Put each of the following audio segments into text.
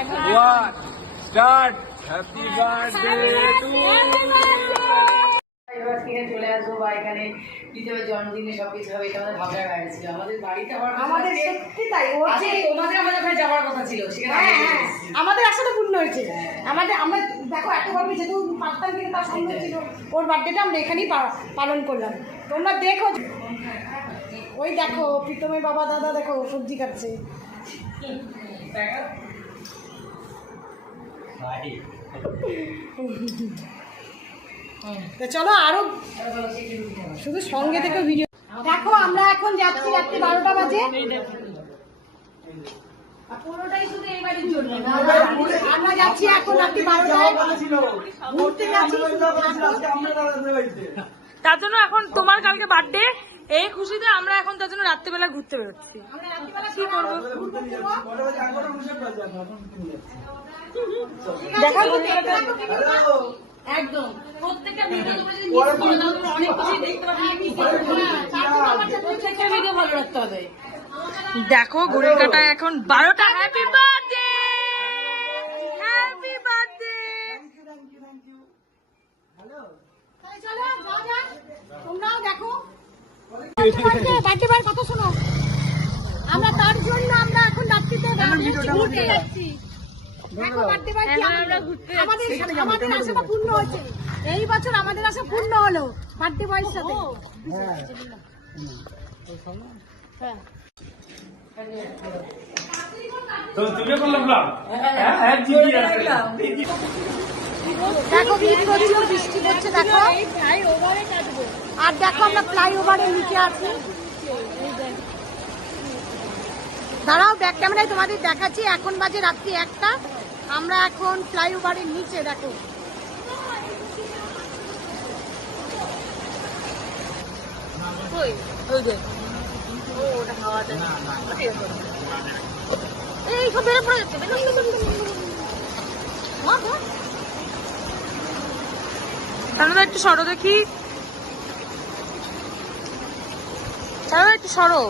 One, start. Happy birthday to you. চলে আসব বা এখানে জন্মদিনে সবকিছু হবে এটা আমাদের ভাবনা বাইরে ছিল আমাদের বাড়িতে আমাদের সত্যি তাই ওর তোমাদের আমাদের ওখানে যাওয়ার কথা ছিল সেখানে হ্যাঁ আমি হ্যাঁ। আমাদের আশাটা পূর্ণ হয়েছে। আমাদের আমরা দেখো এত গল্পে যেহেতু পাঁচটার থেকে তার সঙ্গে ছিল ওর বার্থডেটা আমরা এখানেই পালন করলাম। তোমরা দেখো ওই দেখো প্রীতমের বাবা দাদা দেখো সবজি কাটছে। তো চলো আরও শুধু সঙ্গে থেকে ভিডিও দেখো আমরা এখন যাচ্ছি রাত্রি বারোটা বাজে। পুরোটাই শুধু এই বাড়ির জন্য। আমরা যাচ্ছি এখন রাত্রি বারোটায়। ঘুরতে যাচ্ছি তার জন্য এখন তোমার কালকে বার্থডে এই খুশিতে আমরা এখন তার জন্য রাত্রেবেলা ঘুরতে বেরোচ্ছি। কি করব? দেখা। একদম। প্রত্যেকটা ভিডিও হ্যাঁ, অনেক কিছু দেখতে পাবে ভিডিও ভালো রাখতে হবে। দেখো ঘুরে কাটা এখন বারোটা। হ্যাপি বার্থডে হ্যাপি বার্থডে তাহলে চলো, যাওয়া যাক। তোমরাও দেখো বার্থডে বার কথা শোনো। আমরা তার জন্য আমরা এখন রাত্রিতে ঘুরতে যাচ্ছি। দেখো বার্থডে বার কি আমরা আমাদের আমাদের আশাটা পূর্ণ হচ্ছে এই বছর আমাদের আশা পূর্ণ হলো বার্থডে বয়ের সাথে। হ্যাঁ হ্যাঁ দেখো বৃষ্টি পড়ছে দেখো। আর দেখো আমরা ফ্লাইওভারের নিচে আছি। দাঁড়াও ব্যাক ক্যামেরায় তোমাদের দেখাচ্ছি। এখন বাজে রাত্রি একটা। আমরা এখন ফ্লাইওভারের নিচে, দেখো। সব একটু সরো দেখি। তাহলে একটু সরো।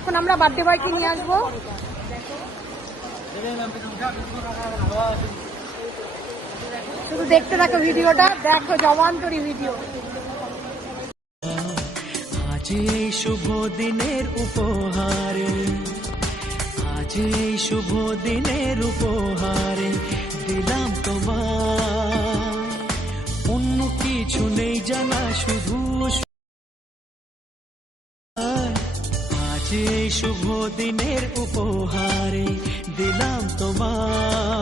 এখন আমরা বার্থডে বয়কে নিয়ে আসব। শুধু দেখতে থাকো ভিডিওটা, দেখো জবান্তরি ভিডিও। এই শুভ দিনের উপহারে। আজ এই শুভ দিনের উপহারে। দিলাম তোমার অন্য কিছু নেই জানা, শুধু আজ এই শুভ দিনের উপহারে। দিলাম তোমায়।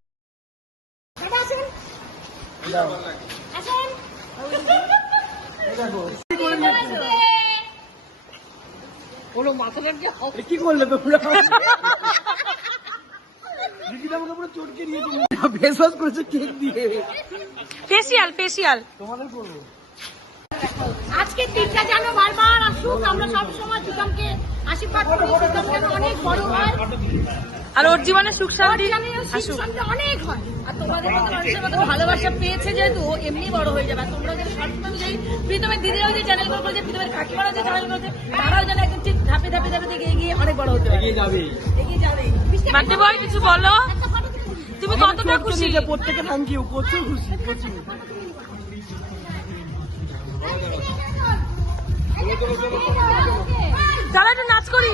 কি দিনটা যেন বারবার আসুক আমরা সবসময় প্রীতমকে আশীর্বাদ অনেক বড় আর ওর জীবনে সুখ শান্তি অনেক হয়। আর তোমাদের মতো মানুষের মতো ভালোবাসা পেয়েছে যেহেতু এমনি বড় হয়ে যাবে। তোমরা যদি সবসময় যেই প্রীতমের দিদিরাও যে চ্যানেলগুলো করেছে প্রীতমের কাকিমারাও যে চ্যানেল করেছে তারাও যেন একদম ঠিক ধাপে ধাপে ধাপে থেকে এগিয়ে অনেক বড় হতে এগিয়ে যাবে। এগিয়ে যাবে। কিছু বলো? তুমি কতটা খুশি? প্রত্যেকে থ্যাংক ইউ প্রচুর খুশি প্রচুর। চলো একটু নাচ করি।